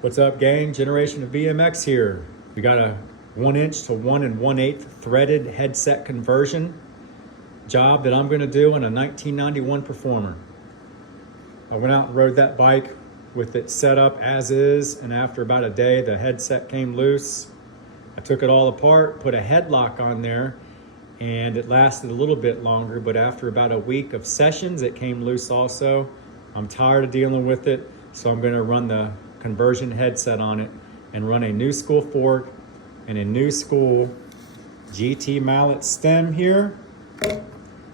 What's up, gang? Generation of BMX here. We got a 1" to 1 1/8 threaded headset conversion job that I'm gonna do on a 1991 Performer. I went out and rode that bike with it set up as is, and after about a day, the headset came loose. I took it all apart, put a headlock on there, and it lasted a little bit longer, but after about a week of sessions, it came loose also. I'm tired of dealing with it, so I'm gonna run the conversion headset on it and run a new school fork and a new school GT mallet stem here.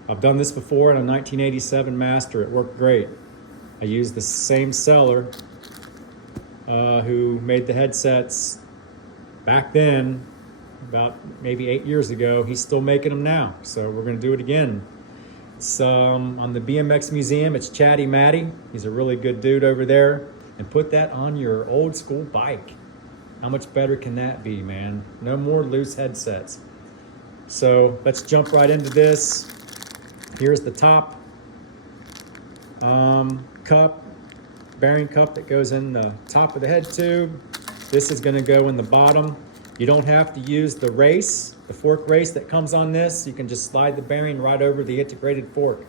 I've done this before in a 1987 Master. It worked great. I used the same seller who made the headsets back then, about maybe 8 years ago. He's still making them now, so we're gonna do it again. It's on the BMX Museum. It's Chatty Matty. He's a really good dude over there. And put that on your old school bike. How much better can that be, man? No more loose headsets. So let's jump right into this. Here's the top cup, bearing cup that goes in the top of the head tube. This is gonna go in the bottom. You don't have to use the race, the fork race that comes on this. You can just slide the bearing right over the integrated fork.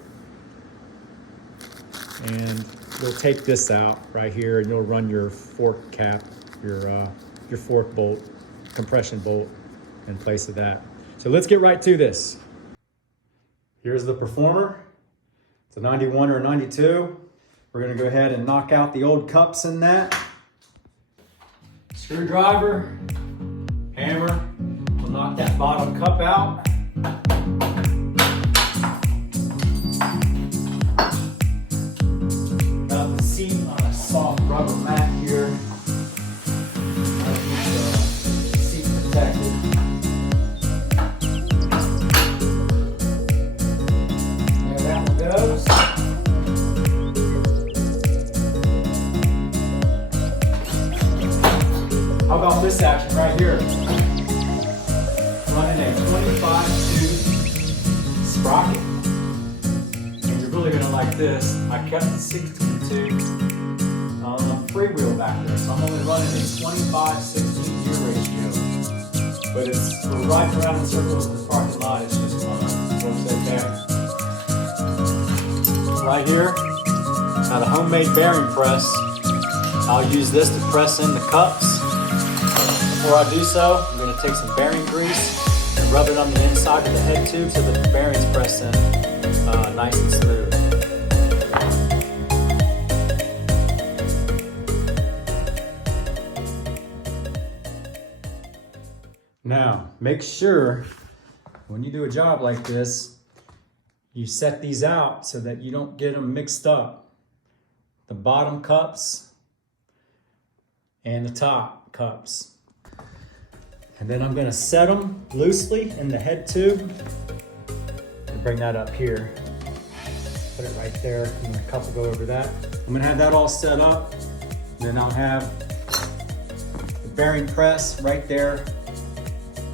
And you'll take this out right here and you'll run your fork cap, your fork bolt, compression bolt in place of that. So let's get right to this. Here's the Performer. It's a 91 or a 92. We're gonna go ahead and knock out the old cups in that. Screwdriver, hammer, we'll knock that bottom cup out. Got the seat on a soft rubber mat here. Seat protected. There that one goes. How about this action right here? Running a 25 tooth sprocket. And you're really gonna like this. I kept the 16 tooth freewheel back there, so I'm only running a 25-16 gear ratio. But it's for riding around in circles in this parking lot. It's just fun. Works okay. Right here, got a homemade bearing press. I'll use this to press in the cups. Before I do so, I'm going to take some bearing grease and rub it on the inside of the head tube so that the bearings press in nice and smooth. Now, make sure when you do a job like this, you set these out so that you don't get them mixed up. The bottom cups and the top cups. And then I'm gonna set them loosely in the head tube. And bring that up here. Put it right there, and the cup will go over that. I'm gonna have that all set up. Then I'll have the bearing press right there,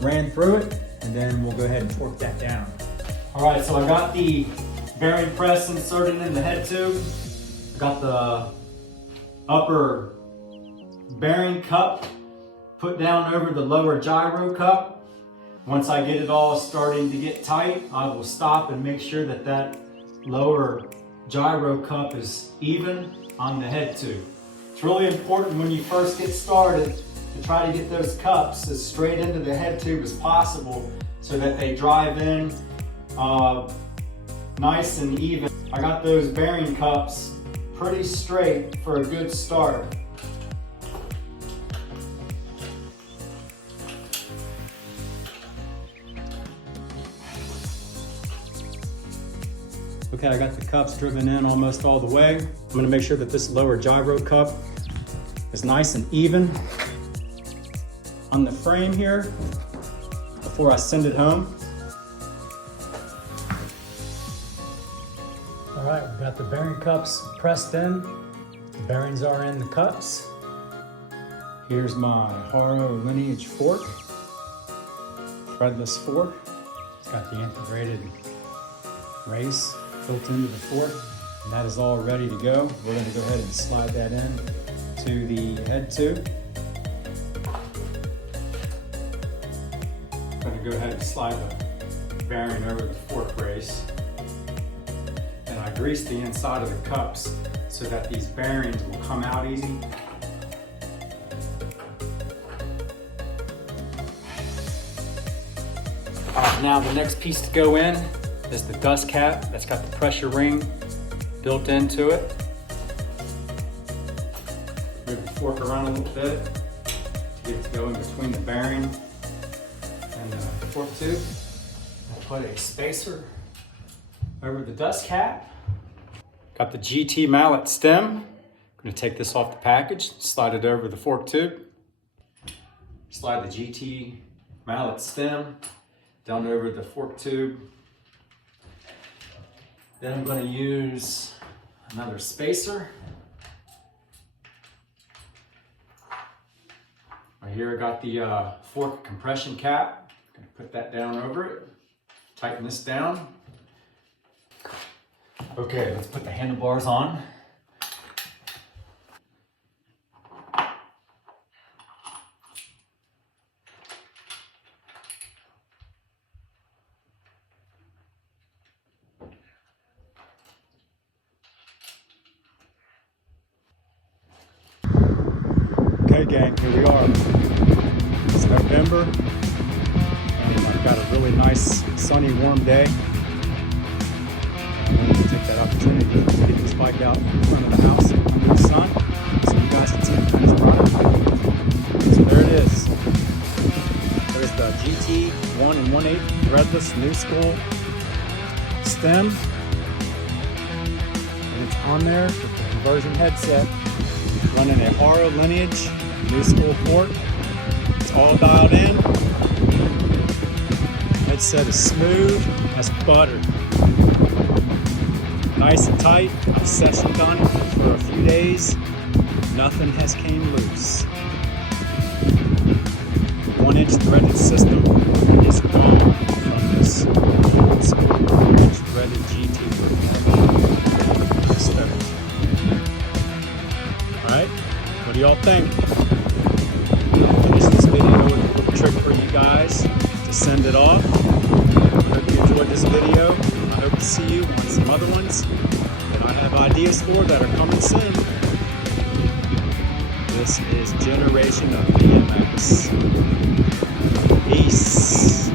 ran through it, and then we'll go ahead and torque that down. All right, so I got the bearing press inserted in the head tube. Got the upper bearing cup put down over the lower gyro cup. Once I get it all starting to get tight, I will stop and make sure that that lower gyro cup is even on the head tube. It's really important when you first get started to try to get those cups as straight into the head tube as possible so that they drive in nice and even. I got those bearing cups pretty straight for a good start. Okay, I got the cups driven in almost all the way. I'm gonna make sure that this lower gyro cup is nice and even on the frame here before I send it home. All right, we've got the bearing cups pressed in. The bearings are in the cups. Here's my Haro Lineage fork, threadless fork. It's got the integrated race built into the fork, and that is all ready to go. We're going to go ahead and slide that in to the head tube. I'm going to go ahead and slide the bearing over the fork brace. And I grease the inside of the cups so that these bearings will come out easy. Now the next piece to go in is the dust cap that's got the pressure ring built into it. Move the fork around a little bit to get it to go in between the bearing and the fork tube. I'll put a spacer over the dust cap. Got the GT mallet stem. I'm going to take this off the package, slide it over the fork tube. Slide the GT mallet stem down over the fork tube. Then I'm going to use another spacer. Right here I got the fork compression cap. I'm going to put that down over it. Tighten this down. Okay, let's put the handlebars on. Okay gang, here we are. It's November and I've got a really nice sunny warm day. I wanted to take that opportunity to get this bike out in front of the house under the sun so you guys can see the finished product. So there it is. There's the GT 1 1/8 threadless new school stem. And it's on there with the conversion headset running a Haro Lineage new school fork. It's all dialed in. Headset is smooth as butter. Nice and tight. I've session done it for a few days. Nothing has came loose. The 1-inch threaded system is gone from this old school 1-inch threaded GT. Alright, what do y'all think? I'll finish this video with a little trick for you guys to send it off. I hope you enjoyed this video. I hope to see you on some other ones that I have ideas for that are coming soon. This is Generation of BMX. Peace.